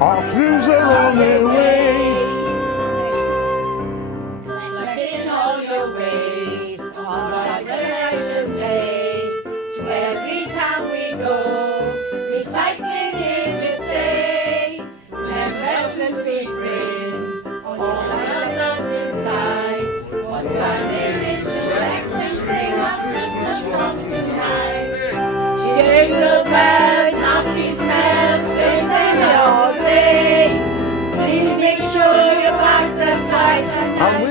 Our crews are on their way. Collecting all your waste on our Resurrection Day. To every town we go, recycling is we say. Remember to feed rain on all our loves inside. What fun it is to collect and sing our Christmas song tonight. Jingle bells, happy smells, Christmas all day. Please make sure your bags are tight and